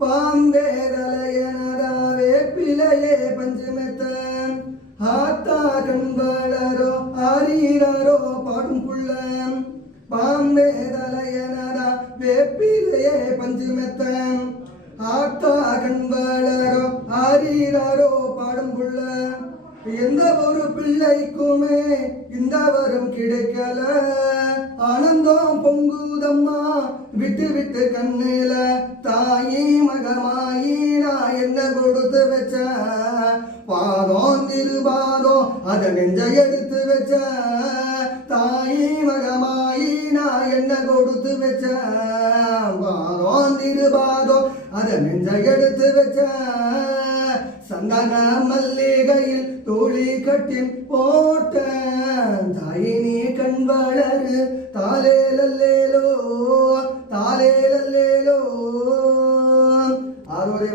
பாம்பே தலையனடா வேப்பிலையே பஞ்சமெத்த ஆத்தா கண் வளரோ ஆரீரோ பாடும் புள்ள பாம்பே தலையனடா வேப்பிலையே பஞ்சமெத்த ஆத்தா கண் வளரோ ஆரீரோ பாடும் புள்ள எந்த ஒரு பிள்ளைக்குமே இந்த வரம் கிடைக்கல ஆனந்தம் பொங்குதம்மா விட்டு விட்டு கண்ணுல தாயி மகமாயி நான் என்ன கொடுத்து வச்ச பாதம் திருபாதம் அத நெஞ்ச எடுத்து வச்ச தாயி மகமாயி நான் என்ன கொடுத்து வச்ச பாதம் திருபாதம் அத நெஞ்ச எடுத்து வச்ச சந்தன மல்லிகையில் தோழி கட்டி போட்ட தாயே நீ கண் வளரு தாலேலல்லேலோ தாலேலல்லேலோ ஆரோரே